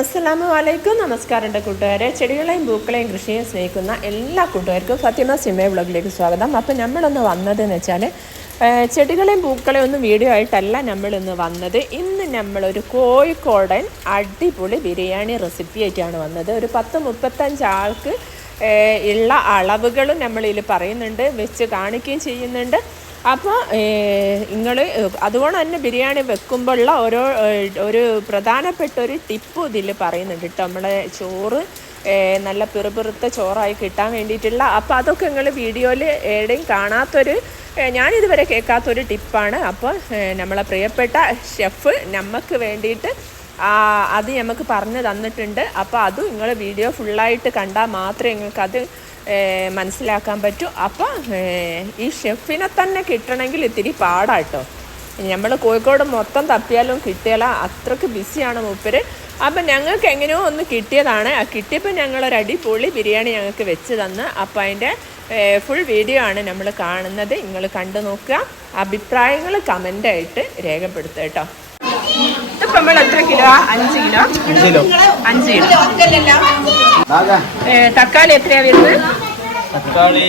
അസ്സലാമു വലൈക്കും നമസ്കാരം എന്റെ കൂട്ടുകാരെ. ചെടികളെയും പൂക്കളെയും കൃഷിയെയും സ്നേഹിക്കുന്ന എല്ലാ കൂട്ടുകാർക്കും ഫത്തിമ സിമേ വ്ളോഗിലേക്ക് സ്വാഗതം. അപ്പോൾ നമ്മളൊന്ന് വന്നതെന്ന് വെച്ചാൽ ചെടികളെയും പൂക്കളെയും ഒന്നും വീഡിയോ ആയിട്ടല്ല നമ്മളിന്ന് വന്നത്. ഇന്ന് നമ്മളൊരു കോഴിക്കോടൻ അടിപൊളി ബിരിയാണി റെസിപ്പി ആയിട്ടാണ് വന്നത്. ഒരു പത്ത് മുപ്പത്തഞ്ച് ആൾക്ക് ഉള്ള അളവുകളും നമ്മളിതിൽ പറയുന്നുണ്ട് വെച്ച് കാണിക്കുകയും ചെയ്യുന്നുണ്ട്. അപ്പോൾ നിങ്ങൾ അതുകൊണ്ട് തന്നെ ബിരിയാണി വെക്കുമ്പോഴുള്ള ഓരോ ഒരു പ്രധാനപ്പെട്ട ഒരു ടിപ്പ് ഇതിൽ പറയുന്നുണ്ട് കേട്ടോ നമ്മുടെ ചോറ് നല്ല പിറുപിറുത്ത ചോറായി കിട്ടാൻ വേണ്ടിയിട്ടുള്ള. അപ്പോൾ അതൊക്കെ നിങ്ങൾ വീഡിയോയിൽ എവിടെയും കാണാത്തൊരു ഞാനിതുവരെ കേൾക്കാത്തൊരു ടിപ്പാണ്. അപ്പോൾ നമ്മളെ പ്രിയപ്പെട്ട ഷെഫ് നമുക്ക് വേണ്ടിയിട്ട് അത് നമുക്ക് പറഞ്ഞു തന്നിട്ടുണ്ട്. അപ്പോൾ അതും നിങ്ങൾ വീഡിയോ ഫുള്ളായിട്ട് കണ്ടാൽ മാത്രമേ നിങ്ങൾക്ക് അത് മനസ്സിലാക്കാൻ പറ്റൂ. അപ്പോൾ ഈ ഷെഫിനെ തന്നെ കിട്ടണമെങ്കിൽ ഇത്തിരി പാടാട്ടോ നമ്മൾ കോഴിക്കോട് മൊത്തം തപ്പിയാലും കിട്ടിയാല അത്രയ്ക്ക് ബിസിയാണ് മൂപ്പര്. അപ്പം ഞങ്ങൾക്ക് എങ്ങനെയോ ഒന്ന് കിട്ടിയതാണ്. ആ കിട്ടിയപ്പോൾ ഞങ്ങളൊരു അടിപൊളി ബിരിയാണി ഞങ്ങൾക്ക് വെച്ച് തന്ന്. അപ്പോൾ അതിന്റെ ഫുൾ വീഡിയോ ആണ് നമ്മൾ കാണുന്നത്. നിങ്ങൾ കണ്ടു നോക്കുക. അഭിപ്രായങ്ങൾ കമന്റായിട്ട് രേഖപ്പെടുത്തുക കേട്ടോ നമ്മൾ എത്ര കിലോ? അഞ്ച് കിലോ. കിലോ. അഞ്ച് കിലോ. തക്കാളി എത്രയാ വരുന്നത്? തക്കാളി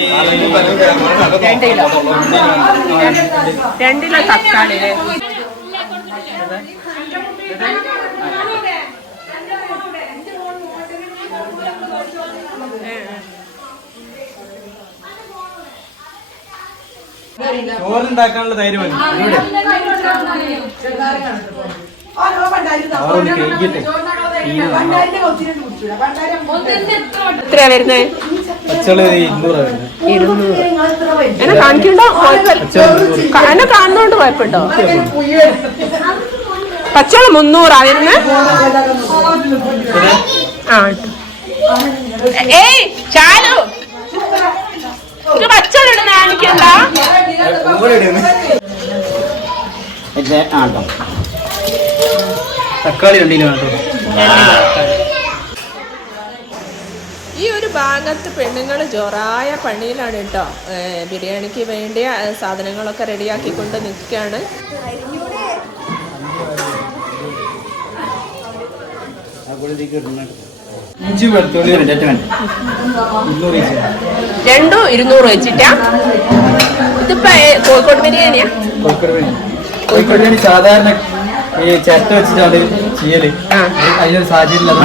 രണ്ട് കിലോ. രണ്ട് കിലോ തക്കാളി ചോറുണ്ടാക്കാനുള്ള ധൈര്യം മതി എത്രയാ വരുന്നത് ഇരുന്നൂറ് എന്നെ കാണിക്കണ്ടോ? കുഴപ്പമില്ല. എന്നെ കാണുന്നോണ്ട് കുഴപ്പമുണ്ടോ? പച്ചള മുന്നൂറാ വരുന്നത് ആ ഇട്ടു. ഏയ് ചാലു. ഇത് പച്ചവള ഇടുന്ന കാണിക്കണ്ട? തക്കാളി രണ്ട് കിലോ കേട്ടോ. ഈ ഒരു ഭാഗത്ത് പെണ്ണുങ്ങൾ ജോറായ പണിയിലാണ് കേട്ടോ. ബിരിയാണിക്ക് വേണ്ടിയ സാധനങ്ങളൊക്കെ റെഡിയാക്കിക്കൊണ്ട് നിൽക്കുകയാണ് രണ്ടോ ഇരുന്നൂറ് വെച്ചിട്ടാ? ഇതിപ്പോ കോഴിക്കോട് ബിരിയാണിയാ? കോഴിക്കോട് ബിരിയാണി. കോഴിക്കോട് ബിരിയാണി സാധാരണ ഈ ചിരട്ട വെച്ചിട്ടാണ് ചെയ്യൽ ആ. അതിനൊരു സാഹചര്യം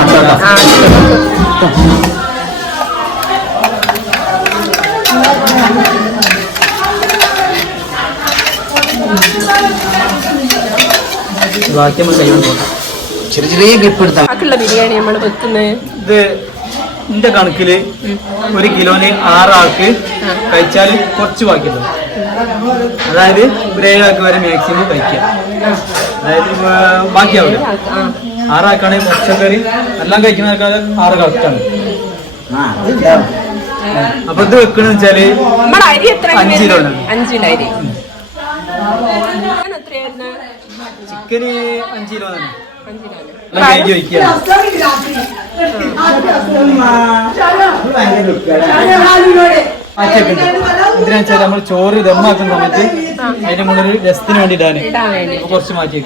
ബാക്കി നമ്മൾ ചെറിയ ചെറിയ ബാക്കിയുള്ള ബിരിയാണി നമ്മൾ വെക്കുന്നത് ഇത് എന്റെ കണക്കിൽ ഒരു കിലോന് ആറാൾക്ക് കഴിച്ചാൽ കുറച്ച് ബാക്കിയുള്ളൂ അതായത് ഒരു ഏഴാൾക്ക് വരെ മാക്സിമം കഴിക്കുക അതായത് ബാക്കിയാവില്ല ആറാൾക്കാണെങ്കിൽ പച്ചക്കറി എല്ലാം കഴിക്കുന്നതൊക്കെ ആറ് കണക്കാണ് അപ്പൊ ഇത് വെക്കണെന്ന് വെച്ചാൽ നമ്മുടെ അരി എത്ര അഞ്ച് കിലോ ഉണ്ട്. അഞ്ചിന്റെ അരി ചിക്കന് അഞ്ചിലോ കിലോ തന്നെ അഞ്ച് എന്തിനാ വെച്ചാൽ നമ്മൾ ചോറ് ദമ്മാക്കുന്ന സമയത്ത് അതിന്റെ മുകളിൽ ഒരു രസത്തിന് വേണ്ടി. ഇടാന് കുറച്ച് മാറ്റി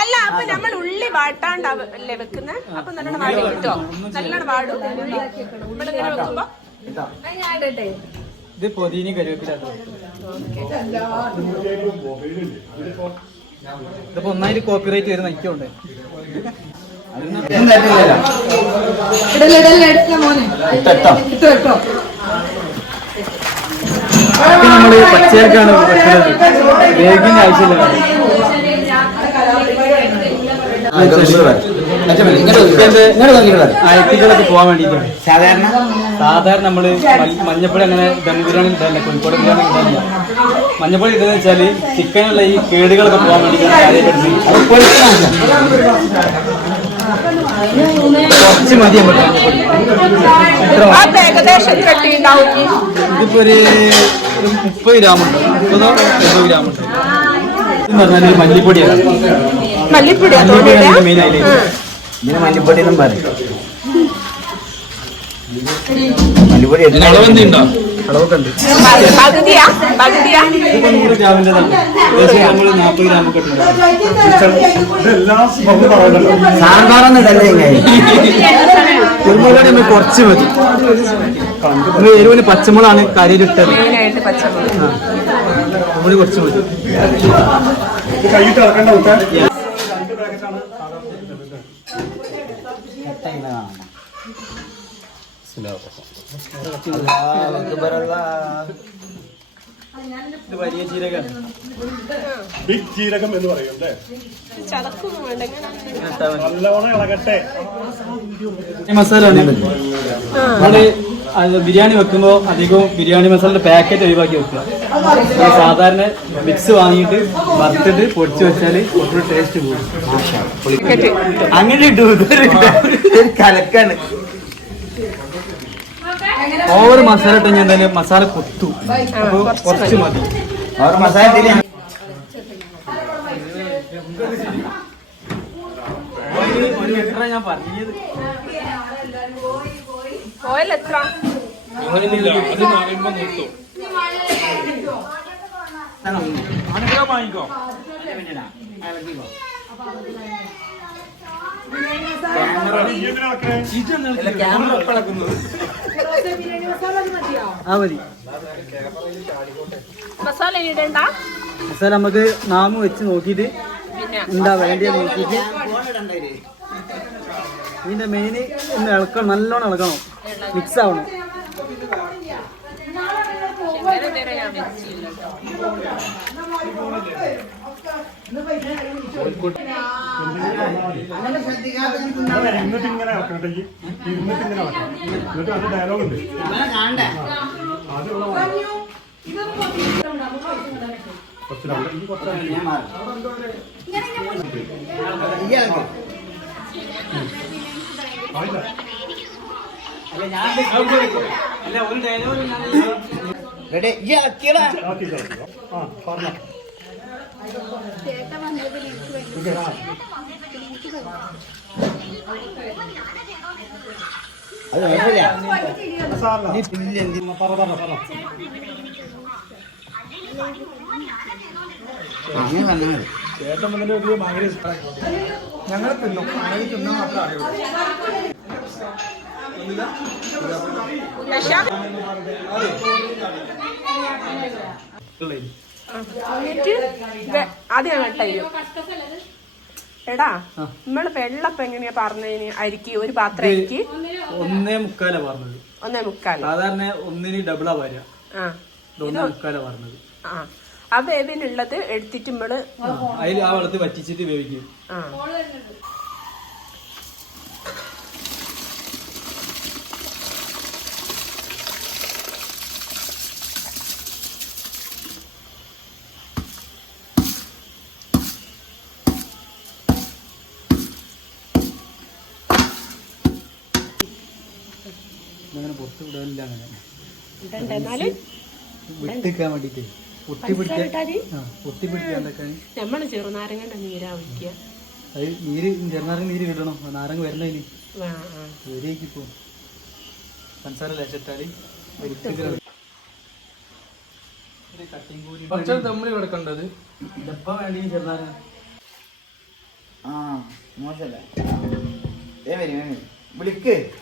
അല്ല അപ്പൊ നമ്മൾ ഉള്ളി വാട്ടാണ്ടല്ലേ വെക്കുന്നത് അപ്പൊ നല്ലോണം വാടി കിട്ടോ? നല്ലോണം വാടും ഉള്ളി. ഇങ്ങനെ വെക്കുമ്പോ? ഇത് പൊതിനി കരുവേപ്പിലാട്ടോ. ഇതിപ്പോ ഒന്നായിട്ട് കോപ്പിറൈറ്റ് വരുന്ന ഇപ്പൊ നമ്മൾ പച്ചയാക്കാണ് വേഗിന്റെ ആവശ്യമില്ല. അയത്തികളൊക്കെ പോകാൻ വേണ്ടിയിട്ടാണ് സാധാരണ? സാധാരണ നമ്മൾ മഞ്ഞപ്പൊടി അങ്ങനെ ദം ബിരിയാണി ഇടാറില്ല കോഴിക്കോട് ബിരിയാണി ഇടാറില്ല മഞ്ഞപ്പൊടി ഇടുന്നത് വെച്ചാൽ ചിക്കനുള്ള ഈ കേടുകളൊക്കെ പോകാൻ വേണ്ടിയിട്ടാണ് കുറച്ച് മതി നമുക്ക് മഞ്ഞപ്പൊടി ഇത്ര മതി. അത് ഏകദേശം എത്ര ഉണ്ടാവും ഇതിപ്പോ ഒരു ഒരു മുപ്പത് ഗ്രാമുണ്ട് മുപ്പതോ എൺപത് ഗ്രാമുണ്ട് ഇതെന്ന് പറഞ്ഞാൽ ഒരു മല്ലിപ്പൊടിയാണ്. മല്ലിപ്പൊടി മല്ലിപ്പൊടിയാണ് മെയിൻ ആയിട്ട് ഇതിന് മല്ലിപ്പൊടി എന്നും പറയും മല്ലിപ്പൊടി അളവെന്തുണ്ടോ അളവൊക്കെ ഉണ്ട്. സാമ്പാറൊന്നും ഇതല്ലേ കുരുമുളക് നമ്മൾ കുറച്ച് മതി. എരിവിന് പച്ചമുളകാണ് കരിയിലിട്ടത് കുറച്ച് മതി. ജീരകമാണ് ബിഗ് ജീരകം എന്ന് പറയും അല്ലേ. നല്ലവണ്ണം ഇളകട്ടെ മസാല നമ്മൾ ബിരിയാണി വെക്കുമ്പോൾ അധികവും ബിരിയാണി മസാലയുടെ പാക്കറ്റ് ഒഴിവാക്കി വെക്കുക. സാധാരണ മിക്സ് വാങ്ങിയിട്ട് വറുത്തിട്ട് പൊടിച്ച് വെച്ചാൽ കുറച്ചുകൂടി ടേസ്റ്റ് പോകും അങ്ങനെ ഇട്ടു കലക്കാണ്. ഓവർ മസാല ഇട്ട് ഞാൻ എന്തായാലും മസാല കൊത്തു. അപ്പോൾ കുറച്ച് മതി. ഓവർ മസാല ഞാൻ പറഞ്ഞത്. എത്ര ഈ എന്തിനാ ഇളക്കണേ? ആ മതി. മസാല ഇടണ്ട. മസാല നമുക്ക് നാമ വെച്ച് നോക്കിയിട്ട് എന്താ വേണ്ടിയ നോക്കിയിട്ട് ഇതിന്റെ മെയിൻ ഒന്ന് ഇളക്കണം നല്ലോണം ഇളക്കണം മിക്സ് ആവണം. നേരെ ഇരുന്നിട്ട് ഇങ്ങനെ ഇളക്കണം കേട്ടോ ഈ. ഇരുന്നിട്ട് ഇങ്ങനെ ഇളക്കണം എന്നിട്ട് അത് ഡയലോഗ് ഉണ്ട്. അല്ല ഒരു ഡയലോഗ് റെഡി ഈ ഇളക്കിയടാ ഇളക്കി ഇളക്കി. ആ പറഞ്ഞോ ഓക്കേ, ആ. അത് സാറിന് പറ പറ പറ അങ്ങനെ പറഞ്ഞാൽ മതി ചേട്ടൻ വന്നിട്ട് വലിയ ഭയങ്കര ഞങ്ങൾ തിന്നും അങ്ങനെ തിന്നാൻ മാത്രമേ അറിയുള്ളൂ എന്നിട്ട് ഇത് ആദ്യം കട്ട് ചെയ്യും. എടാ നമ്മൾ വെള്ളപ്പം എങ്ങനെയാ പറഞ്ഞതിന് അരിക്ക്? ഒരു പാത്രം അരിക്ക്? ഒന്നേ മുക്കാല പറഞ്ഞത് ഒന്നേ മുക്കാല. സാധാരണ ഒന്നിന് ഡബിളാ വരിക. ഒന്നേ മുക്കാല പറഞ്ഞത് ആ. ആ വേവിനുള്ളത് എടുത്തിട്ട് നമ്മൾ അതിൽ ആ വെള്ളത്തിൽ വറ്റിച്ചിട്ട് വേവിക്കും. അങ്ങനെ പുറത്ത് വിടാനില്ല അങ്ങനെ. വിട്ടിക്കാൻ വേണ്ടിട്ട്. നമ്മൾ ചെറുനാരങ്ങന്റെ നീരാ ഒഴിക്കുക. അത് നീര് ചെറുനാരങ്ങ നീര് കിട്ടണം. നാരങ്ങ വരണതിന് ആ, ആ. ശരിയാക്കി പോ. പഞ്ചസാര ലേശിട്ടാൽ തമ്മിൽ കിടക്കേണ്ടത്? ഇതപ്പം വേണ്ടി ചെറുനാരങ്ങ? ആ മോശല്ലേ. ഏ വരും വരും. വിളിക്ക്.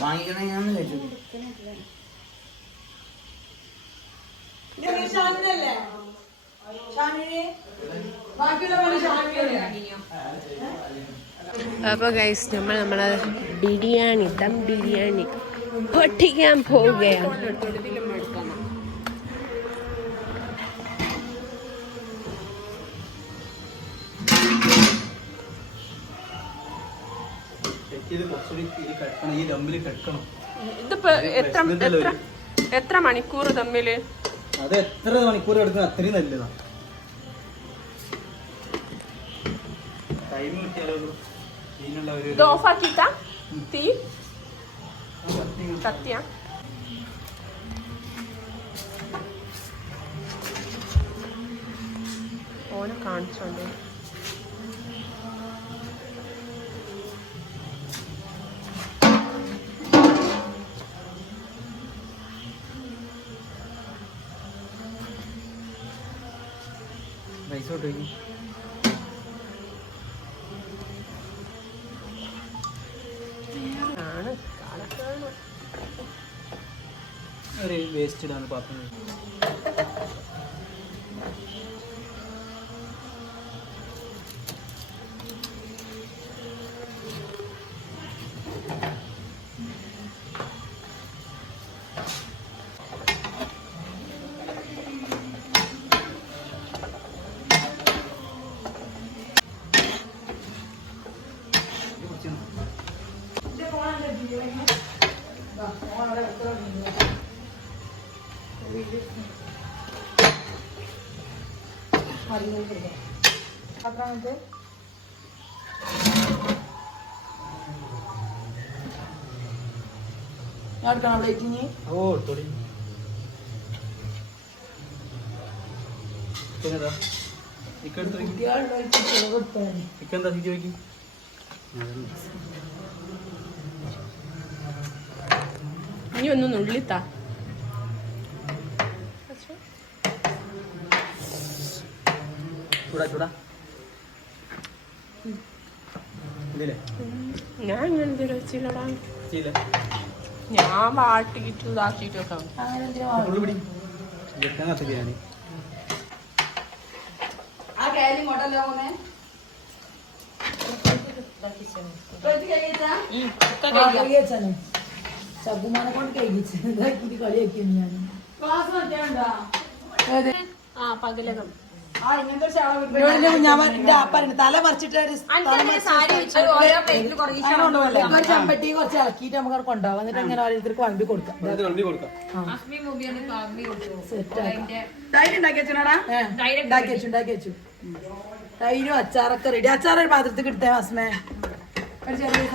വാങ്ങിക്കണേ ഞാൻ ചോദിച്ചു അപ്പൊ ഗൈസ് നമ്മൾ നമ്മളെ ബിരിയാണി ദം ബിരിയാണി പൊട്ടിക്കാൻ പോവുകയാണ്. ഇതിപ്പോ എത്ര എത്ര എത്ര മണിക്കൂർ തമ്മിൽ അത് എത്ര മണിക്കൂർ എടുക്കുന്ന അത്രയും നല്ലതാ. ഇത് ഓഫാക്കിട്ടാ തീ? കത്തിയ? ഓനെ കാണിച്ചോണ്ട്. ഒരു വേസ്റ്റ് ഇടാണ് പാത്രം എടുക്കണം പ്ലേറ്റിന് ഓ തൊടി ഇക്കെന്താ തിരിച്ചു വയ്ക്കും ഇനി ഒന്ന് നുള്ളിത്താ. ചൂടാ ചൂടാ. ഇതില്ലേ? ഞാൻ ഞാൻ വാട്ടിയിട്ട് ഇതാക്കിയിട്ടൊക്കെ കൊണ്ട് കഴിച്ചു ഇതാക്കിട്ട് കളിയാക്കിയാണ് ഞാൻ. ക്ലാസ് ആ പകലകം. തല മറിച്ചിട്ട് ഒരു ചമ്പട്ടി കുറച്ച് ഇളക്കിയിട്ട് നമുക്ക് കൊണ്ടുപോകാം എന്നിട്ട് അങ്ങനെ ഓരോരുത്തർക്ക് വണ്ടി കൊടുക്കാം. ധൈര്യം ഉണ്ടാക്കി വെച്ചോടാ. ഉണ്ടാക്കി വെച്ചു ഉണ്ടാക്കി വെച്ചു. തൈരും അച്ചാറൊക്കെ റെഡി അച്ചാർ ഒരു പാത്രത്തിൽ കിട്ടേ ഹസ്മേ ഒരു ചെറിയ